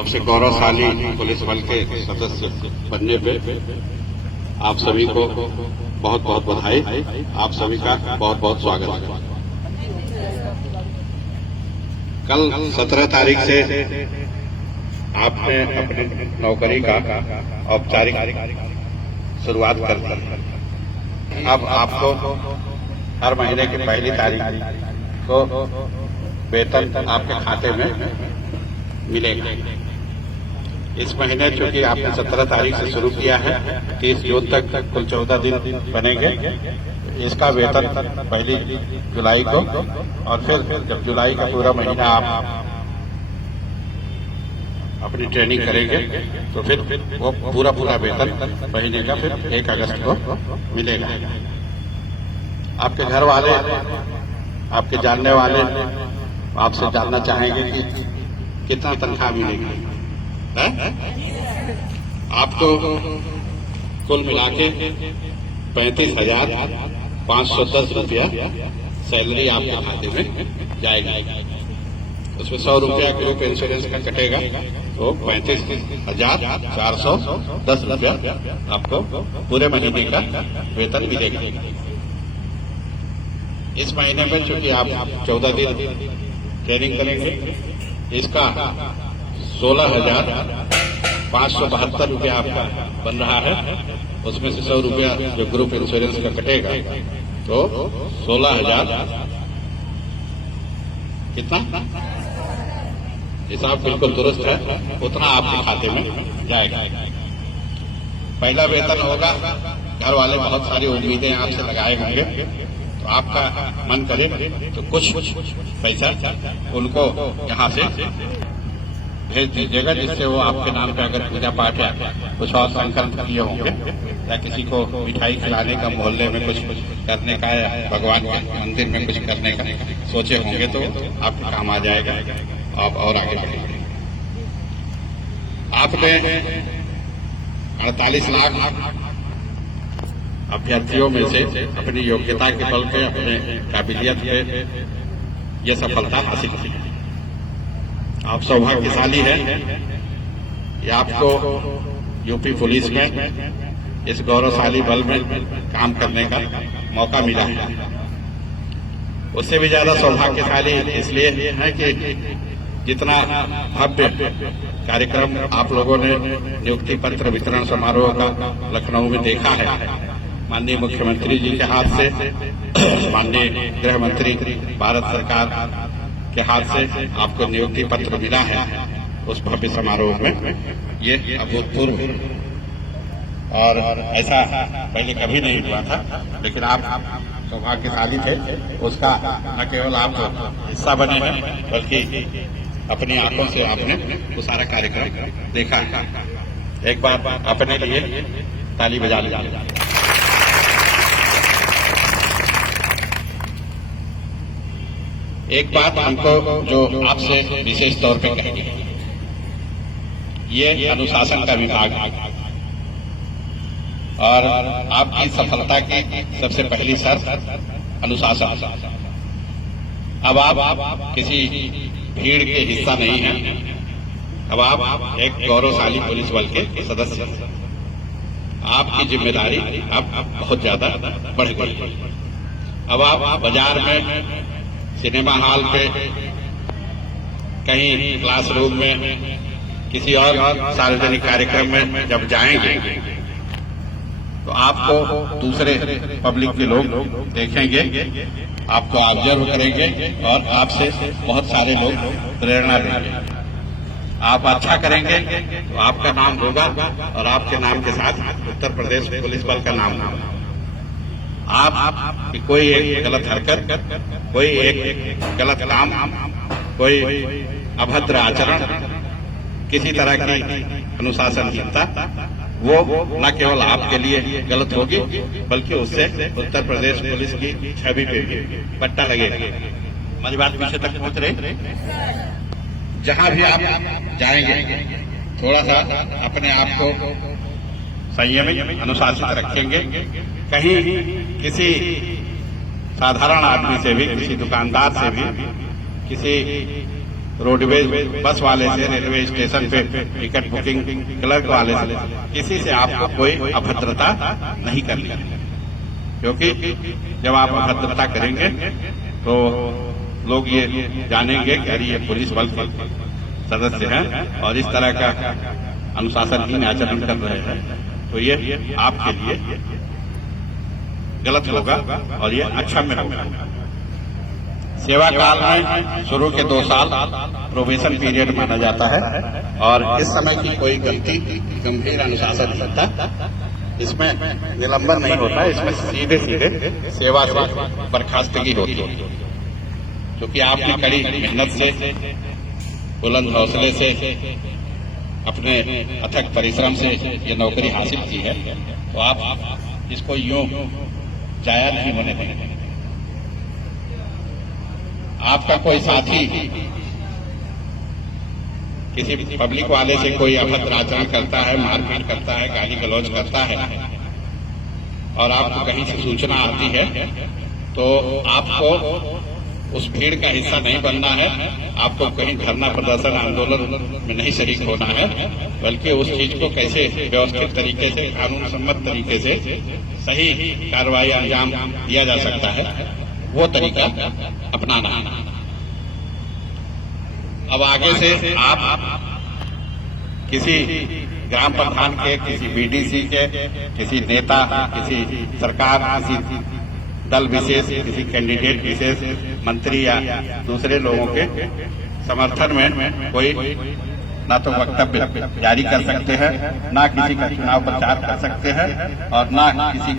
सबसे गौरवशाली पुलिस बल के सदस्य बनने पे आप सभी को बहुत बहुत बधाई। आप सभी का बहुत बहुत स्वागत है। कल 17 तारीख से आपने अपनी नौकरी का औपचारिक शुरुआत कर दी। अब आपको हर महीने की पहली तारीख को वेतन आपके खाते में मिलेगा। इस महीने चूंकि आपने 17 तारीख से शुरू किया है, 30 जून तक कुल 14 दिन बनेंगे। इसका वेतन 1 जुलाई को, और फिर जब जुलाई का पूरा महीना आप अपनी ट्रेनिंग करेंगे तो फिर वो पूरा वेतन महीने का फिर 1 अगस्त को मिलेगा। आपके घर वाले, आपके जानने वाले आपसे जानना चाहेंगे कि कितना तनख्वाह मिलेगी। आपको कुल मिला के 35,510 रुपया सैलरी आपके खाते में जाएगी। उसमें 100 रुपया ग्रुप इंश्योरेंस का कटेगा, तो 35,410 रुपया आपको पूरे महीने का वेतन मिलेगा। इस महीने में चूंकि आप 14 दिन ट्रेनिंग करेंगे, इसका 16,572 रुपया आपका बन रहा है। उसमें से 100 रुपया जो ग्रुप इंश्योरेंस का कटेगा, तो 16,000 कितना, हिसाब बिल्कुल दुरुस्त है, उतना आपके खाते में जाएगा। पहला वेतन होगा, घर वाले बहुत सारी उम्मीदें आपसे लगाए होंगे, तो आपका मन करे तो कुछ पैसा उनको यहाँ से भेज दीजिएगा, जिससे वो आपके नाम पे अगर पूजा पाठ या कुछ और संकल्प किए होंगे, या किसी को मिठाई खिलाने का, मोहल्ले में कुछ करने का, या भगवान के मंदिर में कुछ करने का सोचे होंगे, तो आपके काम आ जाएगा, आप और आगे बढ़ेंगे। आपने 48 लाख अभ्यर्थियों में से अपनी योग्यता के बल पे, अपने काबिलियत पे ये सफलता हासिल की। आप सौभाग्यशाली हैं कि आपको यूपी पुलिस में इस गौरवशाली बल में काम करने का मौका मिला है। उससे भी ज्यादा सौभाग्यशाली इसलिए है कि जितना भव्य कार्यक्रम आप लोगों ने नियुक्ति पत्र वितरण समारोह का लखनऊ में देखा है, माननीय मुख्यमंत्री जी के हाथ से, माननीय गृह मंत्री भारत सरकार के हाथ से आपको नियुक्ति पत्र मिला है, उस भव्य समारोह में ये अभूतपूर्व और ऐसा पहले कभी नहीं हुआ था। लेकिन आप सौभाग्यशाली थे, उसका न केवल आप हिस्सा बने हैं, बल्कि अपनी आंखों से आपने वो सारा कार्यक्रम देखा है। एक बार अपने लिए ताली बजा लीजिए। एक बात हमको जो आपसे विशेष तौर पे कहनी है, ये अनुशासन का विभाग है, और आपकी सफलता की सबसे पहली शर्त अनुशासन। अब आप किसी भीड़ के हिस्सा नहीं हैं, अब आप एक गौरवशाली पुलिस बल के सदस्य हैं। आपकी जिम्मेदारी अब बहुत ज्यादा बढ़ गई है। अब आप बाजार में, सिनेमा हॉल पे, कहीं क्लासरूम में, किसी और सार्वजनिक कार्यक्रम में जब जाएंगे, तो आपको दूसरे पब्लिक के लोग देखेंगे, आपको ऑब्जर्व करेंगे, और आपसे बहुत सारे लोग प्रेरणा लेंगे। आप अच्छा करेंगे तो आपका नाम होगा, और आपके नाम के साथ उत्तर प्रदेश पुलिस बल का नाम होगा। आप कोई एक गलत हरकत, कोई एक गलत काम, कोई अभद्र आचरण, किसी तरह की अनुशासनहीनता, वो न केवल आपके लिए गलत होगी, बल्कि उससे उत्तर प्रदेश पुलिस की छवि पे भी पट्टा लगेगा। हमारी बात पीछे तक पहुंच रही। जहां भी आप जाएंगे, थोड़ा सा अपने आप को संयमित, अनुशासित रखेंगे। कहीं किसी साधारण आदमी से भी, किसी दुकानदार से भी, किसी रोडवेज बस वाले से, रेलवे स्टेशन पे टिकट बुकिंग क्लर्क वाले से, किसी से आपको कोई अभद्रता नहीं करनी है। क्योंकि जब आप अभद्रता करेंगे तो लोग ये जानेंगे कि अरे ये पुलिस बल के सदस्य हैं और इस तरह का अनुशासनहीन आचरण कर रहे हैं, तो ये आपके लिए गलत होगा और ये अच्छा में होगा। सेवा काल में शुरू के 2 साल प्रोबेशन पीरियड माना जाता है और इस समय की कोई गलती गंभीर अनुशासन नहीं होता, इसमें निलंबन नहीं होता, इसमें सीधे सीधे सेवा से बर्खास्तगी होती है। क्योंकि आपने कड़ी मेहनत से, बुलंद हौसले से, अपने अथक परिश्रम से ये नौकरी हासिल की है, तो आप इसको यूं जाया नहीं होने देंगे। आपका कोई साथी किसी पब्लिक वाले से कोई अभद्र आचरण करता है, मारपीट करता है, गाली गलौज करता है और आपको कहीं से सूचना आती है, तो आपको उस भीड़ का हिस्सा नहीं बनना है, आपको कहीं धरना प्रदर्शन आंदोलन में नहीं शरीक होना है, बल्कि उस चीज को कैसे व्यवस्थित तरीके से, कानून सम्मत तरीके से सही कार्रवाई अंजाम दिया जा सकता है, वो तरीका अपनाना है। अब आगे से आप किसी ग्राम प्रधान के, किसी बीडीसी के, किसी नेता, किसी सरकार, किसी दल विशेष, किसी कैंडिडेट विशेष, मंत्री या दूसरे लोगों के समर्थन में कोई ना तो वक्तव्य जारी कर सकते हैं, ना किसी का चुनाव प्रचार कर सकते हैं और ना किसी